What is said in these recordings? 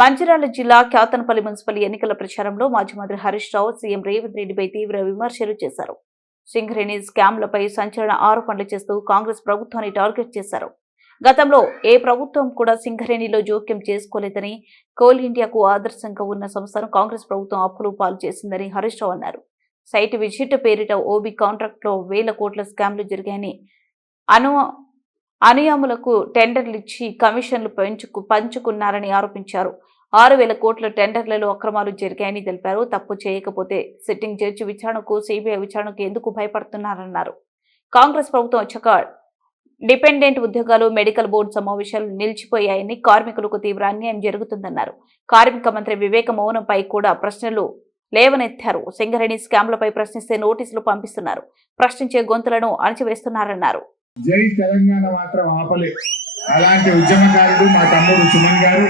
మంచిర్యాల జిల్లా క్యాతనపల్లి మున్సిపల్ ఎన్నికల ప్రచారంలో మాజీ మంత్రి హరీష్ రావు సీఎం రేవంత్ రెడ్డిపై తీవ్ర విమర్శలు చేశారు. సింగరేణి స్కామ్లపై సంచలన ఆరోపణలు చేస్తూ కాంగ్రెస్ ప్రభుత్వాన్ని టార్గెట్ చేశారు. గతంలో ఏ ప్రభుత్వం కూడా సింగరేణిలో జోక్యం చేసుకోలేదని, కోల్ ఇండియాకు ఆదర్శంగా ఉన్న సంస్థను కాంగ్రెస్ ప్రభుత్వం అప్పులు పాలు చేసిందని హరీష్ రావు అన్నారు. సైట్ విజిట్ పేరిట ఓబీ కాంట్రాక్ట్లో 1000 కోట్ల స్కామ్లు జరిగాయని, అనియాములకు టెండర్లిచ్చి కమిషన్లు పంచుకున్నారని ఆరోపించారు. 6000 కోట్ల టెండర్లలో అక్రమాలు జరిగాయని తెలిపారు. తప్పు చేయకపోతే సిట్టింగ్ జడ్జి విచారణకు, సిబిఐ విచారణకు ఎందుకు భయపడుతున్నారన్నారు. కాంగ్రెస్ ప్రభుత్వం వచ్చాక డిపెండెంట్ ఉద్యోగాలు, మెడికల్ బోర్డు సమావేశాలు నిలిచిపోయాయని, కార్మికులకు తీవ్ర అన్యాయం జరుగుతుందన్నారు. కార్మిక మంత్రి వివేక మౌనంపై కూడా ప్రశ్నలు లేవనెత్తారు. సింగరేణి స్కామ్లపై ప్రశ్నిస్తే నోటీసులు పంపిస్తున్నారు, ప్రశ్నించే గొంతులను అణచివేస్తున్నారన్నారు. జై తెలంగాణ మాత్రం ఆపలే. అలాంటి ఉద్యమకారుడు మా తమ్ముడు సుమన్ గారు.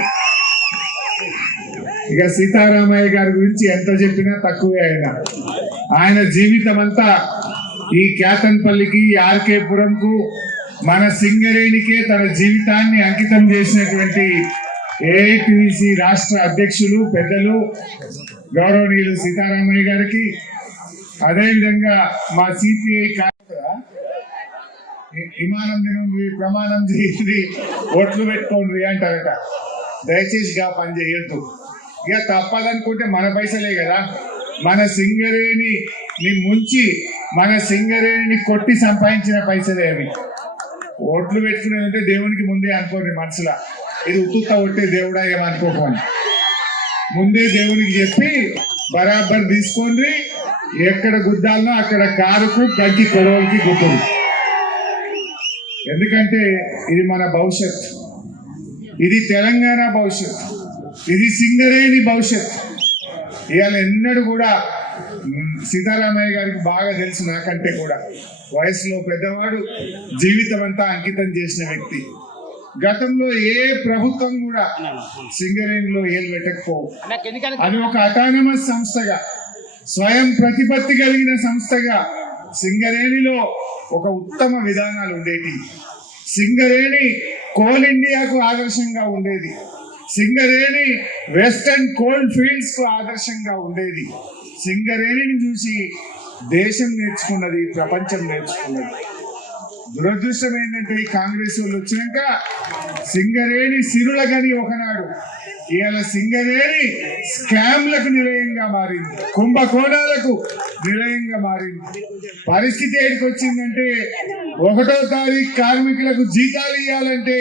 ఇక సీతారామయ్య గారి గురించి ఎంత చెప్పినా తక్కువే. ఆయన జీవితం అంతా ఈ క్యాతన్పల్లికి, ఆర్కేపురంకు, మన సింగరేణికే తన జీవితాన్ని అంకితం చేసినటువంటి ఏఐటీసీ రాష్ట్ర అధ్యక్షులు పెద్దలు గౌరవనీయులు సీతారామయ్య గారికి, అదేవిధంగా మా సిపిఐ విమానం దినం ప్రమాణం చేసి ఓట్లు పెట్టుకోండి అంటారట. దయచేసి గా పని చేయొద్దు. ఇక తప్పదనుకుంటే మన పైసలే కదా, మన సింగరేణిని ముంచి మన సింగరేణిని కొట్టి సంపాదించిన పైసలే అవి. ఓట్లు పెట్టుకునేదంటే దేవునికి ముందే అనుకోండి మనసులా, ఇది ఉత్తుత్త కొట్టే దేవుడా ఏమనుకోకండి. ముందే దేవునికి చెప్పి బరాబర్ తీసుకోండి. ఎక్కడ గుద్దాలనో అక్కడ కారుకు, కంకి కొడవలకి గుద్దుడు. ఎందుకంటే ఇది మన భవిష్యత్, ఇది తెలంగాణ భవిష్యత్, ఇది సింగరేణి భవిష్యత్. ఇవాళ ఎన్నడూ కూడా సీతారామయ్య గారికి బాగా తెలుసు, నాకంటే కూడా వయసులో పెద్దవాడు, జీవితం అంతా అంకితం చేసిన వ్యక్తి. గతంలో ఏ ప్రభుత్వం కూడా సింగరేణిలో ఏలు పెట్టకపోవు. అది ఒక అటానమస్ సంస్థగా, స్వయం ప్రతిపత్తి కలిగిన సంస్థగా సింగరేణిలో ఒక ఉత్తమ విధానాలు ఉండేవి. సింగరేణి కోల్ ఇండియాకు ఆదర్శంగా ఉండేది. సింగరేణి వెస్టర్న్ కోల్డ్ ఫీల్డ్స్ కు ఆదర్శంగా ఉండేది. సింగరేణిని చూసి దేశం నేర్చుకున్నది, ప్రపంచం నేర్చుకున్నది. దురదృష్టం ఏంటంటే ఈ కాంగ్రెస్ వాళ్ళు వచ్చినాక సింగరేణి సిరులగని ఒకనాడు, ఇవాళ సింగరేణి స్కామ్లకు నిలయంగా మారింది, కుంభకోణాలకు నిలయంగా మారింది. పరిస్థితి ఏడికి వచ్చిందంటే 1వ తారీఖు కార్మికులకు జీతాలు ఇవ్వాలంటే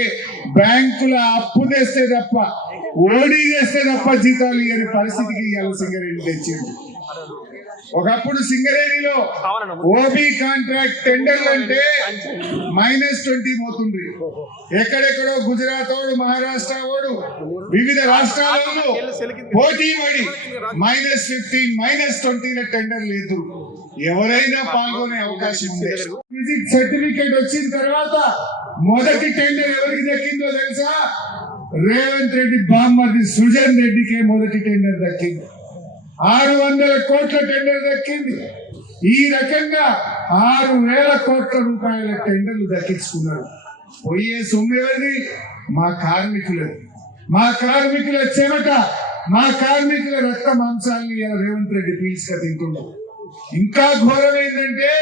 బ్యాంకుల అప్పు తెస్తే తప్ప, ఓడీ చేస్తే తప్ప జీతాలు ఇవ్వని పరిస్థితికి ఇవాళ సింగరేణి తెచ్చింది. ఒకప్పుడు సింగరేణిలో ఓబీ కాంట్రాక్ట్ టెండర్లు అంటే -20 పోతుండ్రి. ఎక్కడెక్కడో గుజరాత్ వాడు, మహారాష్ట్ర వాడు, వివిధ రాష్ట్రాలలో పోటీ పడి -15, -20 టెండర్లు ఎదురు. ఎవరైనా పాల్గొనే అవకాశం ఉంది. ఫిజిక్స్ సర్టిఫికేట్ వచ్చిన తర్వాత మొదటి టెండర్ ఎవరికి దక్కిందో తెలుసా? రేవంత్ రెడ్డి బామ్మర్ది సృజన్ రెడ్డికే మొదటి టెండర్ దక్కింది. 600 కోట్ల టెండర్ దక్కింది. ఈ రకంగా 6000 కోట్ల రూపాయల టెండర్లు దక్కించుకున్నారు. పోయే సొమ్మెవరిది? మా కార్మికులది. మా కార్మికుల చెమట, మా కార్మికుల రక్త మాంసాన్ని రేవంత్ రెడ్డి పీల్చుక తింటున్నారు. ఇంకా ఘోరం ఏంటంటే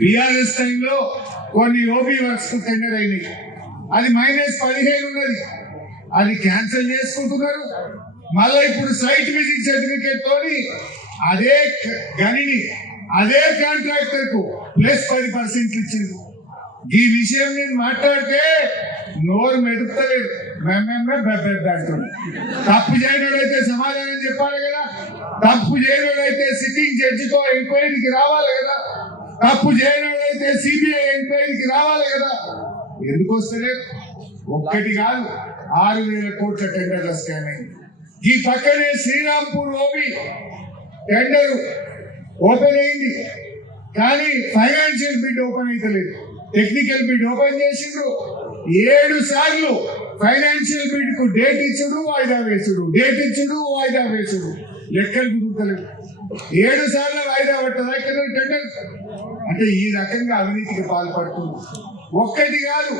బీఆర్ఎస్ టైంలో కొన్ని ఓబీ వర్క్స్ టెండర్ అయినాయి. అది -15 ఉన్నది, అది క్యాన్సిల్ చేసుకుంటున్నారు. మళ్ళీ ఇప్పుడు సైట్ విజిట్ సర్టిఫికేట్ తోని అదే గనిని, అదే కాంట్రాక్టర్ కు +10% ఇచ్చింది. ఈ విషయం నేను మాట్లాడితే నోరు మెదుపుతలేదు, అంటుంది. తప్పు చేయనోడైతే సమాధానం చెప్పాలి కదా, తప్పు చేయనోడైతే సిట్టింగ్ జడ్జితో ఎంక్వైరీకి రావాలి కదా, తప్పు చేయనోడైతే సిబిఐ ఎంక్వైరీకి రావాలి కదా. ఎందుకు వస్తలేదు? ఒక్కటి కాదు, 6000 కోట్ల టెండర్ల స్కామ్ అయింది. ఈ పక్కనే శ్రీరాంపూర్ ఓబీ టెండర్ ఓపెన్ అయింది, కానీ ఫైనాన్షియల్ బిడ్ ఓపెన్ అయితే లేదు. టెక్నికల్ బిడ్ ఓపెన్ చేసిండ్రు. 7 సార్లు ఫైనాన్షియల్ బిడ్ కు డేట్ ఇచ్చుడు, వాయిదా వేసుడు, డేట్ ఇచ్చుడు, వాయిదా వేసుడు. లెక్కలు కుదురుతలేవు. 7 సార్లు వాయిదా పట్టదా ఇక్కడ టెండర్? అంటే ఈ రకంగా అవినీతికి పాల్పడుతుంది. ఒక్కటి కాదు,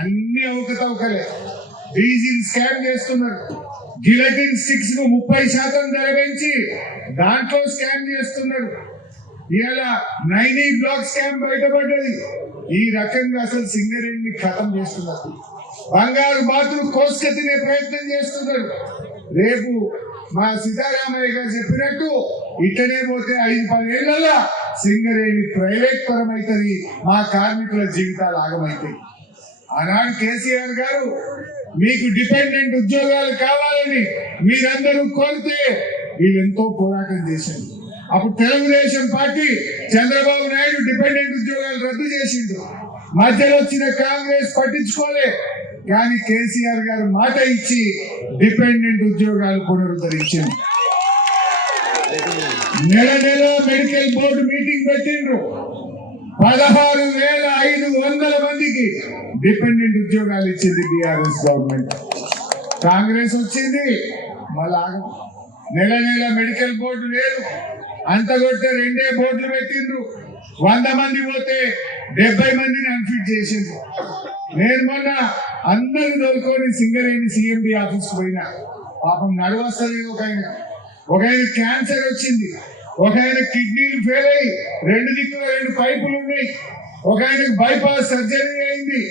అన్ని అవకతవకలే. డీజిల్ స్కామ్ చేస్తున్నారు. గిలటిన్ స్టిక్స్ కు 30% ధర పెంచి దాంట్లో స్కామ్ చేస్తున్నారు. ఇలా 9 బ్లాక్ స్కామ్ బయటపడ్డది. ఈ రకంగా అసలు సింగరేణిని ఖతం చేస్తున్నారు. బంగారు బాతులు కోసుక తినే ప్రయత్నం చేస్తున్నారు. రేపు మా సీతారామయ్య గారు చెప్పినట్టు ఇట్లనే పోతే 5-10 ఏళ్లలో సింగరేణి ప్రైవేట్ పరం అవుతుంది, మా కార్మికుల జీవితాలు ఆగమవుతాయి. ఆనాడు కేసీఆర్ గారు మీకు డిపెండెంట్ ఉద్యోగాలు కావాలని మీరందరూ కోరితే వీళ్ళెంతో పోరాటం చేశారు. అప్పుడు తెలుగుదేశం పార్టీ చంద్రబాబు నాయుడు డిపెండెంట్ ఉద్యోగాలు రద్దు చేసిండు. మధ్యలో వచ్చిన కాంగ్రెస్ పట్టించుకోలే. కానీ కేసీఆర్ గారు మాట ఇచ్చి డిపెండెంట్ ఉద్యోగాలు పునరుద్ధరించింది. నెల నెల మెడికల్ బోర్డు మీటింగ్ పెట్టిండ్రు. 16,500 మందికి డిపెండెంట్ ఉద్యోగాలు ఇచ్చింది బీఆర్ఎస్ గవర్నమెంట్. కాంగ్రెస్ వచ్చింది మళ్ళా నెల నెల మెడికల్ బోర్డు లేదు. అంత కొట్టే 2 బోర్డులు పెట్టిండ్రు. 100 మంది పోతే 70 మందిని అన్ఫిట్ చేసిండ్రు. నేను మొన్న అందరు దొరుకుని సింగరేణి సిఎండి ఆఫీస్ పోయినా. పాపం నడవస్తలేదు. ఒక ఆయన క్యాన్సర్ వచ్చింది, ఒక ఆయన కిడ్నీలు ఫెయిల్ అయ్యి 2 దిక్కుల 2 పైపులు ఉన్నాయి, ఒక ఆయనకు బైపాస్ సర్జరీ అయింది,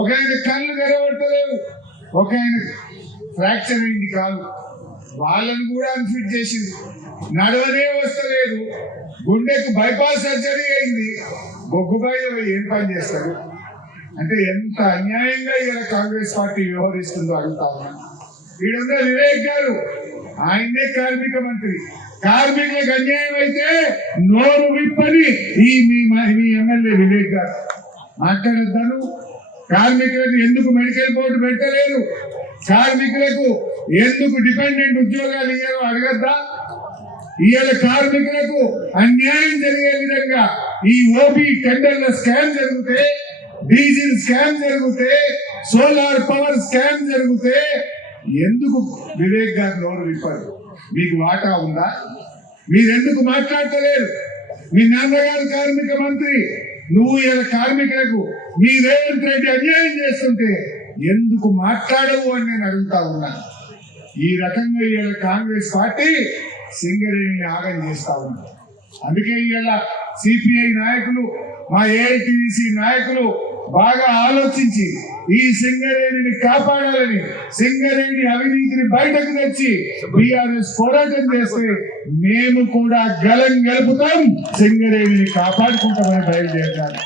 ఒక ఆయన కళ్ళు కనబడతలేవు, ఒక ఆయన ఫ్రాక్చర్ అయింది కాలు. వాళ్ళని కూడా అన్ఫిట్ చేసింది. నడవనే వస్తలేదు. గుండెకు బైపాస్ సర్జరీ అయింది. బొగ్గుబాయి ఏం పని చేస్తారు? అంటే ఎంత అన్యాయంగా ఇలా కాంగ్రెస్ పార్టీ వ్యవహరిస్తుందో అడుగుతా ఉన్నా. ఈడున్న వివేక్ గారు, ఆయనే కార్మిక మంత్రి. కార్మికులకు అన్యాయం అయితే నోరు విప్పని మీ ఎమ్మెల్యే వివేక్ గారు మాట్లాడద్దాను. కార్మికులకు ఎందుకు మెడికల్ బోర్డు పెట్టలేరు, కార్మికులకు ఎందుకు డిపెండెంట్ ఉద్యోగాలు ఇయ్యారో అడగద్దా? ఇవాళ కార్మికులకు అన్యాయం జరిగే విధంగా ఈ ఓపీ టెండర్ల స్కామ్ జరిగితే, డీజిల్ స్కామ్ జరిగితే, సోలార్ పవర్ స్కామ్ జరిగితే ఎందుకు వివేక్ గారు నోరు విప్పారు? మీకు వాటా ఉందా? మీరెందుకు మాట్లాడతలేరు? మీ నాన్నగారు కార్మిక మంత్రి, నువ్వు ఇలా కార్మికులకు మీ రేవంత్ రెడ్డి అన్యాయం చేస్తుంటే ఎందుకు మాట్లాడవు అని నేను అడుగుతా ఉన్నాను. ఈ రకంగా ఇవాళ కాంగ్రెస్ పార్టీ సింగరేణిని ఆగం చేస్తా ఉన్నారు. అందుకే ఇవాళ సిపిఐ నాయకులు, మా ఏఐటిసి నాయకులు బాగా ఆలోచించి ఈ సింగరేణిని కాపాడాలని, సింగరేణి అవినీతిని బయటకు తెచ్చి బీఆర్ఎస్ పోరాటం చేస్తే మేము కూడా గలం గలుపుతాం, సింగరేణిని కాపాడుకుంటామని బయలుదేరారు.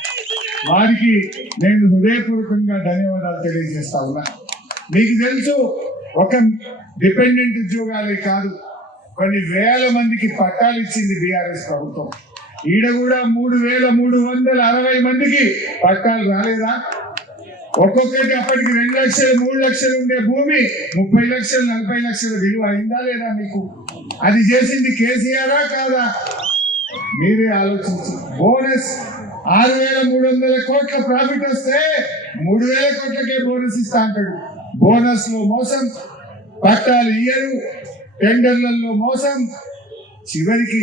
వారికి నేను హృదయపూర్వకంగా ధన్యవాదాలు తెలియజేస్తా ఉన్నా. మీకు తెలుసు, ఒక డిపెండెంట్ ఉద్యోగాలే కాదు, కొన్ని వేల మందికి పట్టాలు ఇచ్చింది బీఆర్ఎస్ ప్రభుత్వం. ఈడ కూడా 3,360 మందికి పట్టాలు రాలేదా? ఒక్కొక్కటి అప్పటికి 2 లక్షలు 3 లక్షలు ఉండే భూమి 30 లక్షలు 40 లక్షల విలువ అయిందా లేదా మీకు? అది చేసింది కేసీఆరా కాదా? మీరే ఆలోచించి. బోనస్ 6,300 కోట్ల ప్రాఫిట్ వస్తే 3,000 కోట్లకే బోనస్ ఇస్తా అంటాడు. బోనస్ లో మోసం, పట్టాలు ఇయ్యరు, టెండర్లలో మోసం, చివరికి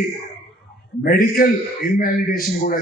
మెడికల్ ఇన్వాలిడేషన్ కూడా